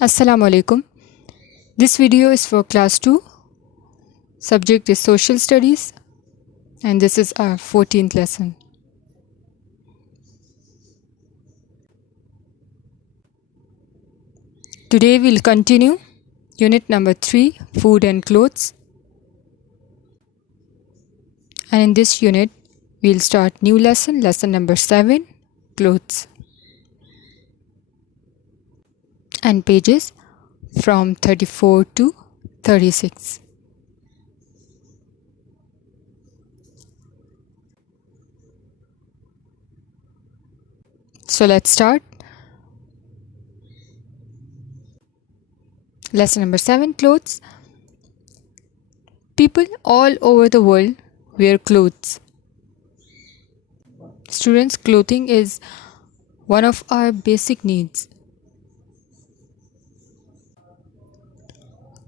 Assalamu alaikum. This video is for class 2. Subject is social studies and this is our 14th lesson. Today we'll continue unit number 3, food and clothes. And in this unit we'll start new lesson number 7, clothes. And pages from 34 to 36. So let's start. Lesson number 7, clothes. People all over the world wear clothes. Students, clothing is one of our basic needs.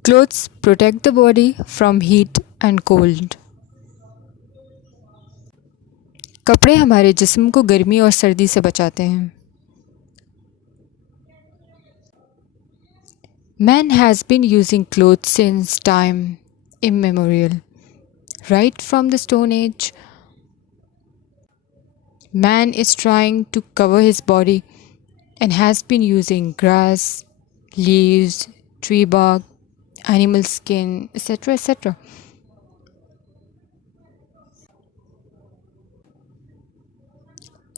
Clothes protect the body from heat and cold. कपड़े हमारे जिस्म को गर्मी और सर्दी से बचाते हैं. Man has been using clothes since time immemorial. Right from the Stone Age, man is trying to cover his body and has been using grass, leaves, tree bark, animal skin, etc. etc.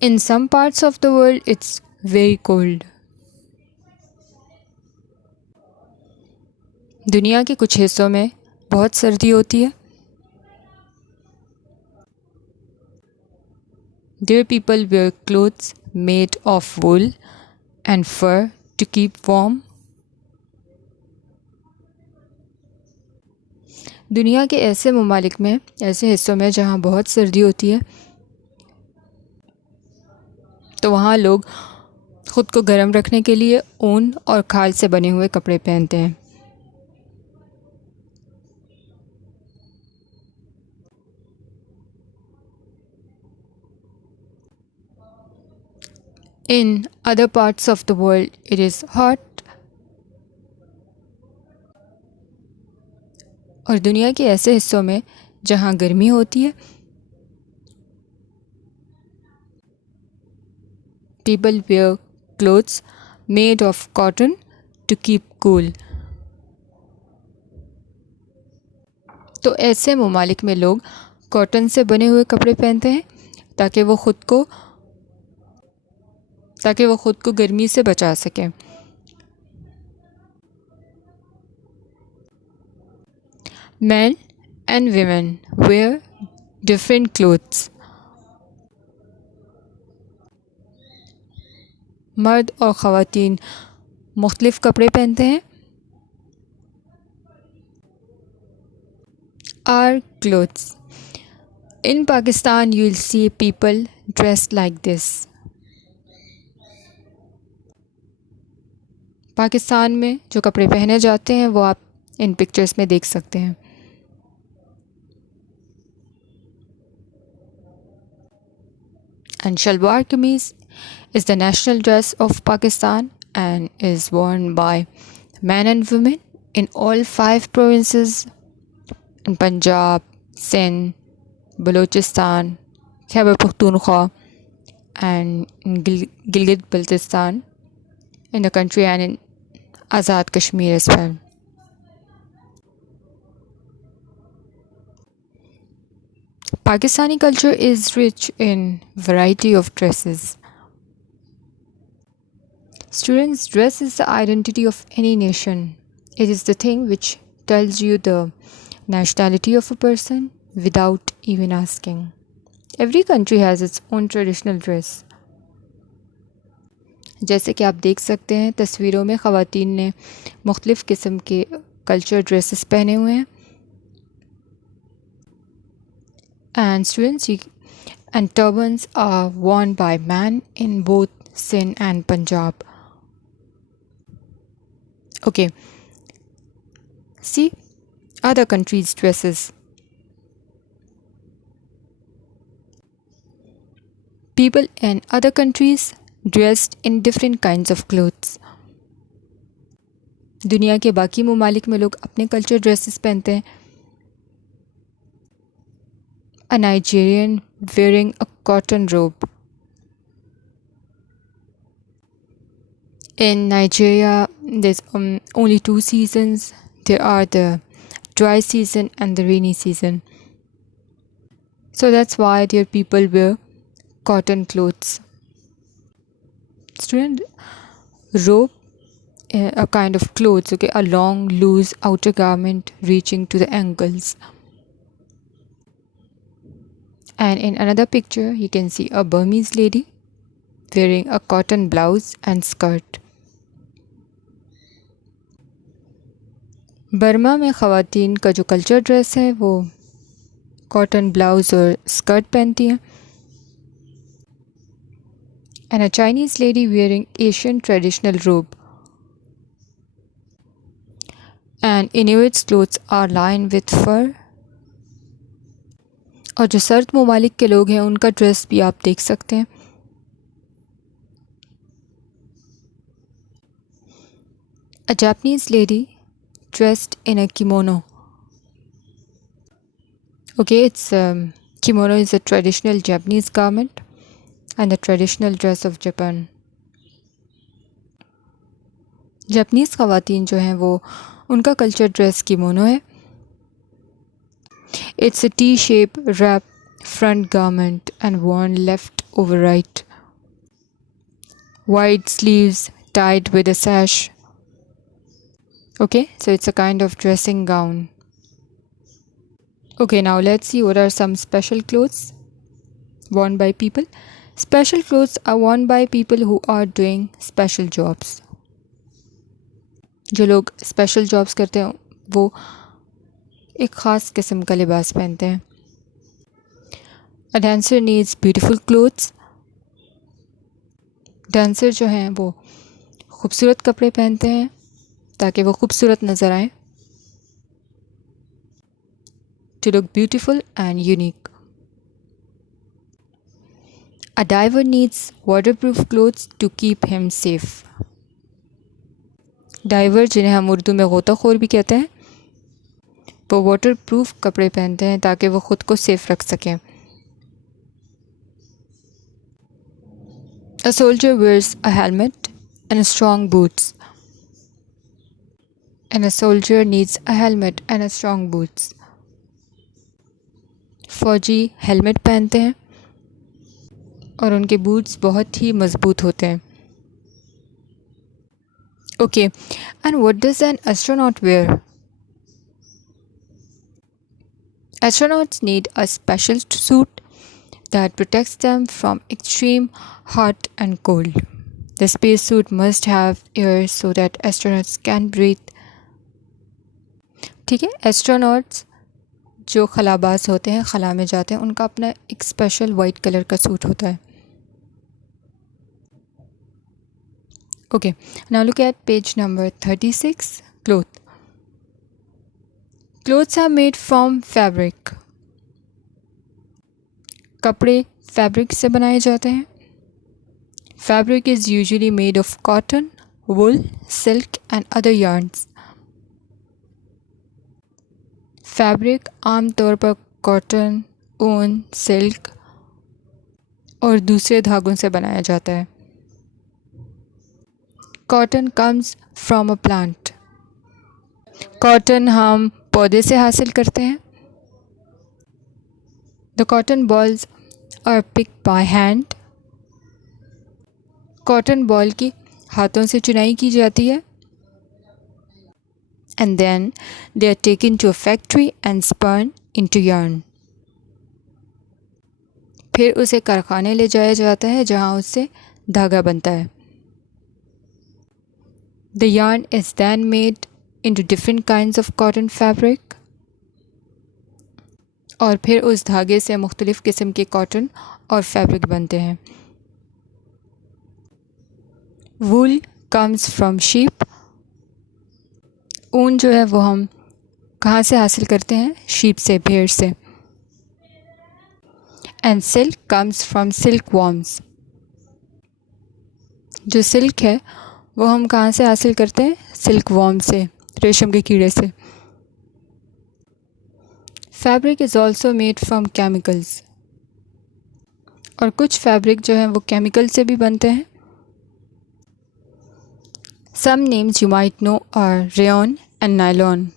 In some parts of the world, it's very cold. दुनिया के कुछ हिस्सों में बहुत सर्दी होती है. There people wear clothes made of wool and fur to keep warm. दुनिया के ऐसे ममालिक में, ऐसे हिस्सों में जहाँ बहुत सर्दी होती है, तो वहाँ लोग ख़ुद को गर्म रखने के लिए ऊन और खाल से बने हुए कपड़े पहनते हैं. In other parts of the world, it is hot. और दुनिया के ऐसे हिस्सों में जहाँ गर्मी होती है, people wear clothes made of cotton to keep cool. तो ऐसे ममालिक में लोग कॉटन से बने हुए कपड़े पहनते हैं ताकि वो ख़ुद को गर्मी से बचा सकें. Men and women wear different clothes. मर्द और ख़वातीन मुख्तलिफ़ कपड़े पहनते हैं. Our clothes. In Pakistan, you will see people dressed like this. Pakistan में जो कपड़े पहने जाते हैं वो आप इन पिक्चर्स में देख सकते हैं. And shalwar kameez is the national dress of Pakistan and is worn by men and women in all 5 provinces in Punjab, Sindh, Balochistan, Khyber Pakhtunkhwa and in Gilgit-Baltistan in the country and in Azad Kashmir as well. Pakistani culture is rich in variety of dresses. Students, dress is the identity of any nation. It is the thing which tells you the nationality of a person without even asking. Every country has its own traditional dress. जैसे कि आप देख सकते हैं तस्वीरों में ख़वातीन ने मुख्तलिफ़ किस्म के कल्चर ड्रेसेस पहने हुए हैं. And students, and turbans are worn by men in both Sindh and Punjab. Okay, see other countries' dresses. People in other countries dressed in different kinds of clothes. दुनिया के बाकी ममालिक में लोग अपने कल्चर ड्रेसेस पहनते हैं. A Nigerian wearing a cotton robe. In Nigeria, there's only two seasons. There are the dry season and the rainy season. So that's why their people wear cotton clothes. Student, robe, a kind of clothes, okay, a long, loose outer garment reaching to the ankles. And in another picture, you can see a Burmese lady wearing a cotton blouse and skirt. Burma में ख़वातीन का जो culture dress है वो cotton blouse और skirt पहनती हैं. And a Chinese lady wearing Asian traditional robe. And Inuits clothes are lined with fur. और जो सर्द ममालिक के लोग हैं उनका ड्रेस भी आप देख सकते हैं. A Japanese lady dressed in a kimono. Okay, kimono is a traditional Japanese garment and the traditional dress of Japan. Japanese ख़वातीन जो हैं वो उनका कल्चर ड्रेस किमोनो है. It's a T-shape wrap front garment and worn left over right. Wide sleeves tied with a sash. Okay, so it's a kind of dressing gown. Okay, now let's see what are some special clothes worn by people. Special clothes are worn by people who are doing special jobs. जो लोग special jobs करते हैं वो एक ख़ास किस्म का लिबास पहनते हैं. A dancer needs beautiful clothes. Dancer जो हैं वो खूबसूरत कपड़े पहनते हैं ताकि वो खूबसूरत नज़र आएं. To look beautiful and unique. A diver needs waterproof clothes to keep him safe. Diver जिन्हें हम उर्दू में गोताखोर भी कहते हैं वो वाटरप्रूफ कपड़े पहनते हैं ताकि वो ख़ुद को सेफ रख सकें. A soldier wears a helmet and strong boots. And a soldier needs a helmet and a strong boots. फ़ौजी हेलमेट पहनते हैं और उनके बूट्स बहुत ही मज़बूत होते हैं. Okay, and what does an astronaut wear? Astronauts need a special suit that protects them from extreme hot and cold. The spacesuit must have air so that astronauts can breathe. ठीक है, astronauts जो खलाबाज होते हैं, खला में जाते हैं, उनका अपना एक स्पेशल वाइट कलर का सूट होता है. Okay, now look at page number 36, cloth. Clothes are made from fabric. कपड़े फैब्रिक से बनाए जाते हैं. Fabric is usually made of cotton, wool, silk and other yarns. Fabric आमतौर पर कॉटन, ऊन, सिल्क और दूसरे धागों से बनाया जाता है. Cotton comes from a plant. Cotton हम पौधे से हासिल करते हैं. The cotton balls are picked by hand. Cotton ball की हाथों से चुनाई की जाती है. And then they are taken to a factory and spun into yarn. फिर उसे कारखाने ले जाया जाता है जहाँ उससे धागा बनता है. The yarn is then made into different kinds of cotton fabric. और फिर उस धागे से मुख्तलिफ़ किस्म के कॉटन और फैब्रिक बनते हैं. Wool comes from sheep. ऊन जो है वो हम कहाँ से हासिल करते हैं? शीप से, भेड़ से. And silk comes from silkworms. जो सिल्क है वो हम कहाँ से हासिल करते हैं? सिल्क वॉर्म से, रेशम के कीड़े से। Fabric is also made from chemicals. और कुछ फैब्रिक जो हैं वो केमिकल से भी बनते हैं। Some names you might know are rayon and nylon.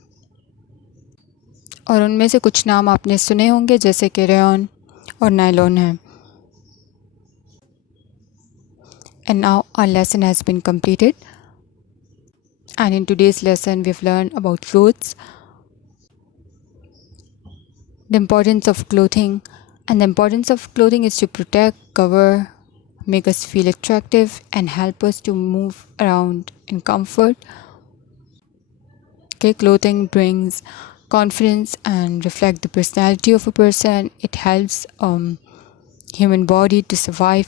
और उनमें से कुछ नाम आपने सुने होंगे, जैसे कि रेयॉन और नायलॉन हैं। And now our lesson has been completed. And in today's lesson, we've learned about clothes, the importance of clothing. And the importance of clothing is to protect, cover, make us feel attractive, and help us to move around in comfort. Okay, clothing brings confidence and reflect the personality of a person. It helps human body to survive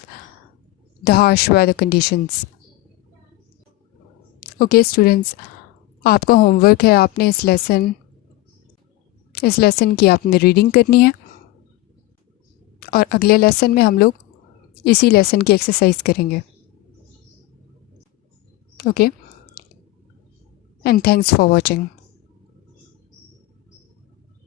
the harsh weather conditions. Okay, students, आपका homework है, आपने इस lesson की आपने reading करनी है। और अगले लेसन में हम लोग इसी लेसन की एक्सरसाइज करेंगे। Okay, and thanks for watching.